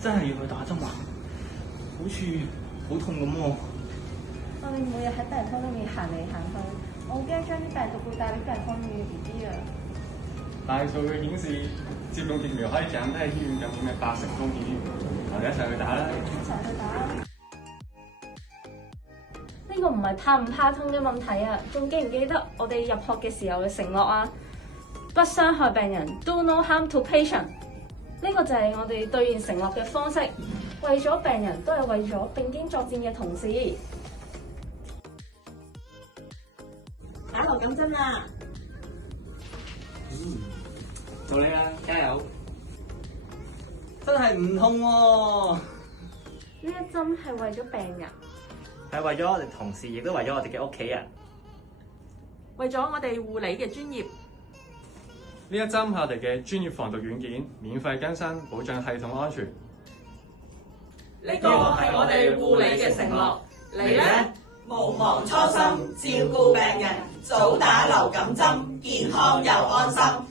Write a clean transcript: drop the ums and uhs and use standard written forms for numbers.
真係要去打針啊？好似好痛咁喎。我哋每日喺病房裏面行嚟行去，我好驚將啲病毒會帶俾病房裏面嘅 BB 啊！大數據顯示，接種疫苗可以減低醫院感染嘅80%風險。我哋一齊去打啦！一齊去打。呢個唔係怕唔怕痛嘅問題啊，仲記唔記得我哋入學嘅時候嘅承諾啊？不傷害病人 ，do no harm to patient。呢個就係我哋兌現承諾嘅方式，為咗病人都係為咗並肩作戰嘅同事。打流感針啦！到你啦，加油！真係唔痛喎。呢一針係為咗病人，係為咗我哋同事，亦都為咗我哋嘅屋企人。為咗我哋護理嘅專業，呢一針係我哋嘅專業防毒軟件，免費更新，保障系統安全。呢個係我哋護理嘅承諾。你呢？無忘初心，照顧病人，早打流感針，健康又安心。